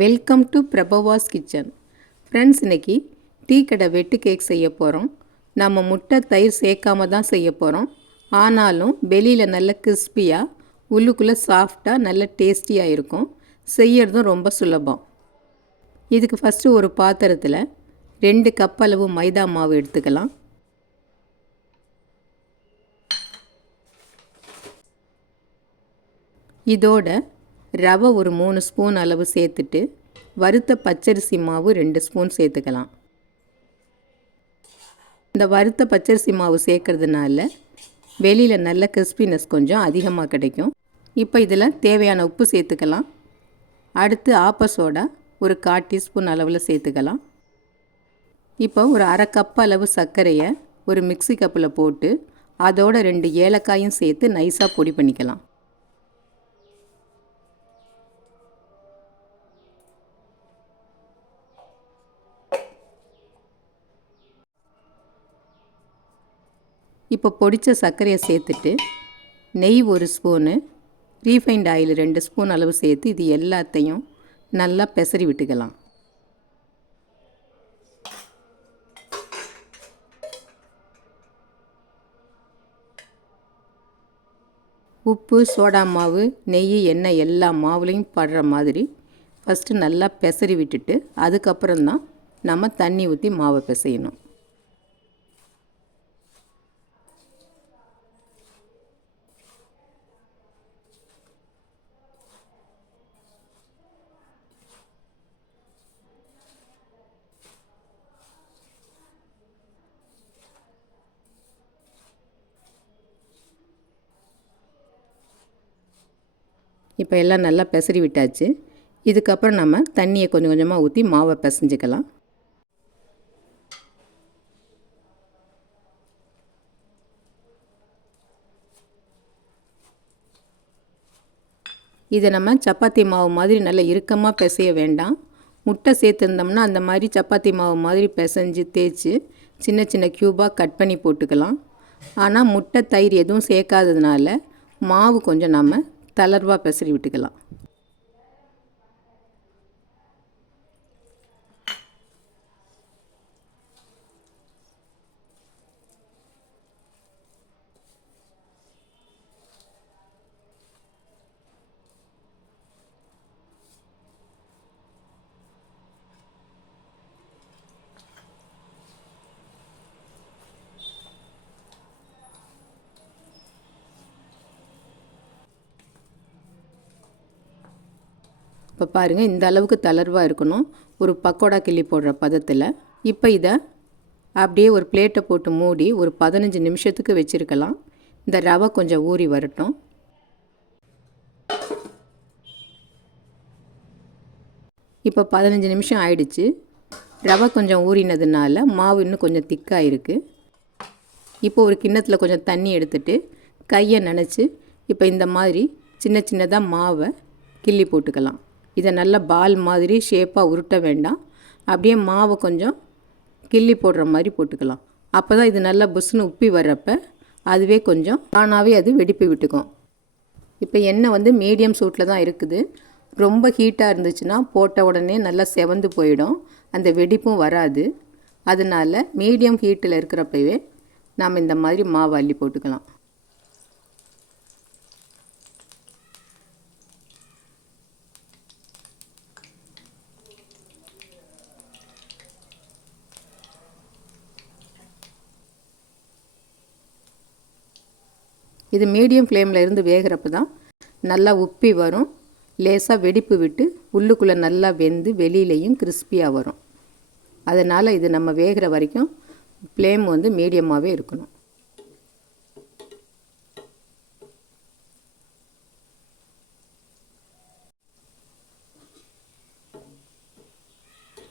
Welcome to Prabhava's kitchen. Friends, இன்றைக்கி tea கடை வெட்டு கேக் செய்ய போகிறோம். நம்ம முட்டை தயிர் சேர்க்காம தான் செய்ய போகிறோம். ஆனாலும் வெளியில் நல்ல கிறிஸ்பியாக, உள்ளுக்குள்ளே சாஃப்டாக நல்ல டேஸ்டியாக இருக்கும். செய்யறதும் ரொம்ப சுலபம். இதுக்கு ஃபஸ்ட்டு ஒரு பாத்திரத்தில் 2 கப் அளவு மைதா மாவு எடுத்துக்கலாம். இதோட ரவை ஒரு 3 ஸ்பூன் அளவு சேர்த்துட்டு வறுத்த பச்சரிசி மாவு 2 ஸ்பூன் சேர்த்துக்கலாம். இந்த வறுத்த பச்சரிசி மாவு சேர்க்கறதுனால வெளியில் நல்ல கிறிஸ்பினஸ் கொஞ்சம் அதிகமாக கிடைக்கும். இப்போ இதில் தேவையான உப்பு சேர்த்துக்கலாம். அடுத்து ஆப்ப சோடா ஒரு 1/4 டீஸ்பூன் அளவில் சேர்த்துக்கலாம். இப்போ ஒரு அரை கப் அளவு சர்க்கரையை ஒரு மிக்சி கப்பில் போட்டு அதோட 2 ஏலக்காயும் சேர்த்து நைஸாக பொடி பண்ணிக்கலாம். இப்போ பொடித்த சர்க்கரையை சேர்த்துட்டு நெய் 1 ஸ்பூனு, ரீஃபைண்ட் ஆயில் 2 ஸ்பூன் அளவு சேர்த்து இது எல்லாத்தையும் நல்லா பெசரி விட்டுக்கலாம். உப்பு, சோடா மாவு, நெய், எண்ணெய் எல்லா மாவுலையும் படுற மாதிரி ஃபஸ்ட்டு நல்லா பெசரி விட்டுட்டு அதுக்கப்புறம்தான் நம்ம தண்ணி ஊற்றி மாவை பிசையணும். இப்போ எல்லாம் நல்லா பெசரி விட்டாச்சு. இதுக்கப்புறம் நம்ம தண்ணியை கொஞ்சம் கொஞ்சமாக ஊற்றி மாவை பிசைஞ்சிக்கலாம். இதை நம்ம சப்பாத்தி மாவு மாதிரி நல்லா இறுக்கமாக பிசைய வேண்டாம். முட்டை சேர்த்துருந்தோம்னா அந்த மாதிரி சப்பாத்தி மாவு மாதிரி பிசைஞ்சு தேய்ச்சி சின்ன சின்ன க்யூபாக கட் பண்ணி போட்டுக்கலாம். ஆனால் முட்டை தயிர் எதுவும் சேர்க்காததுனால மாவு கொஞ்சம் நம்ம தளர்வாக பெசரி விட்டுக்கலாம். இப்போ பாருங்கள், இந்த அளவுக்கு தளர்வாக இருக்கணும், ஒரு பக்கோடா கிள்ளி போடுற பதத்தில். இப்போ இதை அப்படியே ஒரு பிளேட்டை போட்டு மூடி ஒரு 15 நிமிஷத்துக்கு வச்சுருக்கலாம். இந்த ரவை கொஞ்சம் ஊறி வரட்டும். இப்போ 15 நிமிஷம் ஆயிடுச்சு. ரவை கொஞ்சம் ஊறினதுனால மாவு இன்னும் கொஞ்சம் திக்காக இருக்குது. இப்போ ஒரு கிண்ணத்தில் கொஞ்சம் தண்ணி எடுத்துட்டு கையை நனைச்சி இப்போ இந்த மாதிரி சின்ன சின்னதாக மாவை கிள்ளி போட்டுக்கலாம். இதை நல்லா பால் மாதிரி ஷேப்பாக உருட்ட வேண்டாம். அப்படியே மாவை கொஞ்சம் கிள்ளி போடுற மாதிரி போட்டுக்கலாம். அப்போ தான் இது நல்லா புஷ்னு உப்பி வர்றப்ப அதுவே கொஞ்சம் தானாகவே அது வெடிப்பு விட்டுக்கும். இப்போ எண்ணெய் மீடியம் சூட்டில் தான் இருக்குது. ரொம்ப ஹீட்டாக இருந்துச்சுன்னா போட்ட உடனே நல்லா செவந்து போயிடும், அந்த வெடிப்பும் வராது. அதனால் மீடியம் ஹீட்டில் இருக்கிறப்பவே நாம் இந்த மாதிரி மாவு அள்ளி போட்டுக்கலாம். இது மீடியம் ஃப்ளேமில் இருந்து வேகிறப்ப தான் நல்லா உப்பி வரும். லேசாக வெடிப்பு விட்டு உள்ளுக்குள்ளே நல்லா வெந்து வெளியிலையும் கிறிஸ்பியாக வரும். அதனால் இது நம்ம வேகிற வரைக்கும் ஃப்ளேம் மீடியமாகவே இருக்கணும்.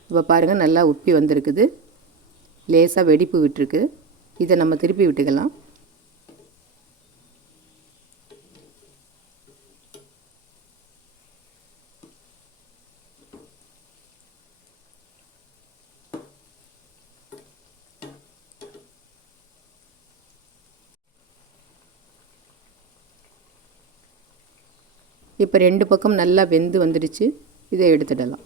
இப்போ பாருங்கள், நல்லா உப்பி வந்திருக்குது, லேசாக வெடிப்பு விட்டுருக்கு. இதை நம்ம திருப்பி விட்டுக்கலாம். இப்போ 2 பக்கம் நல்லா வெந்து வந்துடுச்சு. இதை எடுத்துடலாம்.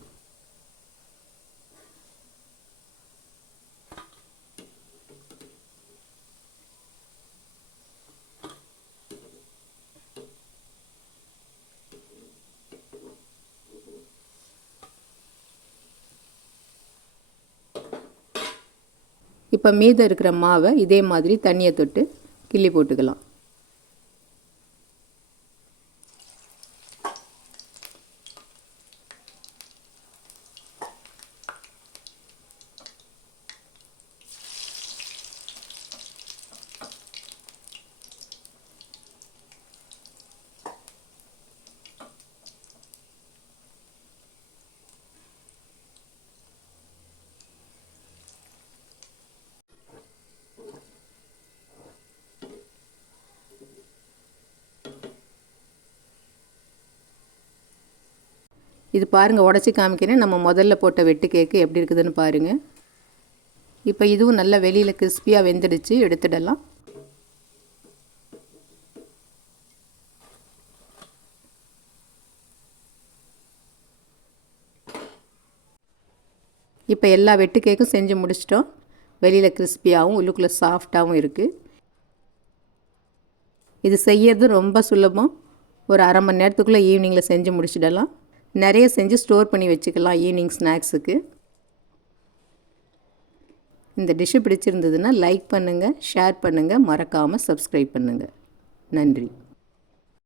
இப்போ மீதம் இருக்கிற மாவை இதே மாதிரி தண்ணியை தொட்டு கிள்ளி போட்டுக்கலாம். இது பாருங்கள், உடச்சி காமிக்கிறேன். நம்ம முதல்ல போட்ட வெட்டு கேக்கு எப்படி இருக்குதுன்னு பாருங்கள். இப்போ இதுவும் நல்லா வெளியில் கிறிஸ்பியாக வெந்துடுச்சு, எடுத்துடலாம். இப்போ எல்லா வெட்டு கேக்கும் செஞ்சு முடிச்சிட்டோம். வெளியில் கிறிஸ்பியாகவும் உள்ளுக்குள்ளே சாஃப்டாகவும் இருக்குது. இது செய்யறது ரொம்ப சுலபம். ஒரு அரை மணி நேரத்துக்குள்ளே ஈவினிங்கில் செஞ்சு முடிச்சிடலாம். நிறைய செஞ்சு ஸ்டோர் பண்ணி வச்சுக்கலாம் ஈவினிங் ஸ்நாக்ஸுக்கு. இந்த டிஷ்ஷு பிடிச்சிருந்ததுன்னா லைக் பண்ணுங்கள், ஷேர் பண்ணுங்கள், மறக்காமல் சப்ஸ்கிரைப் பண்ணுங்கள். நன்றி.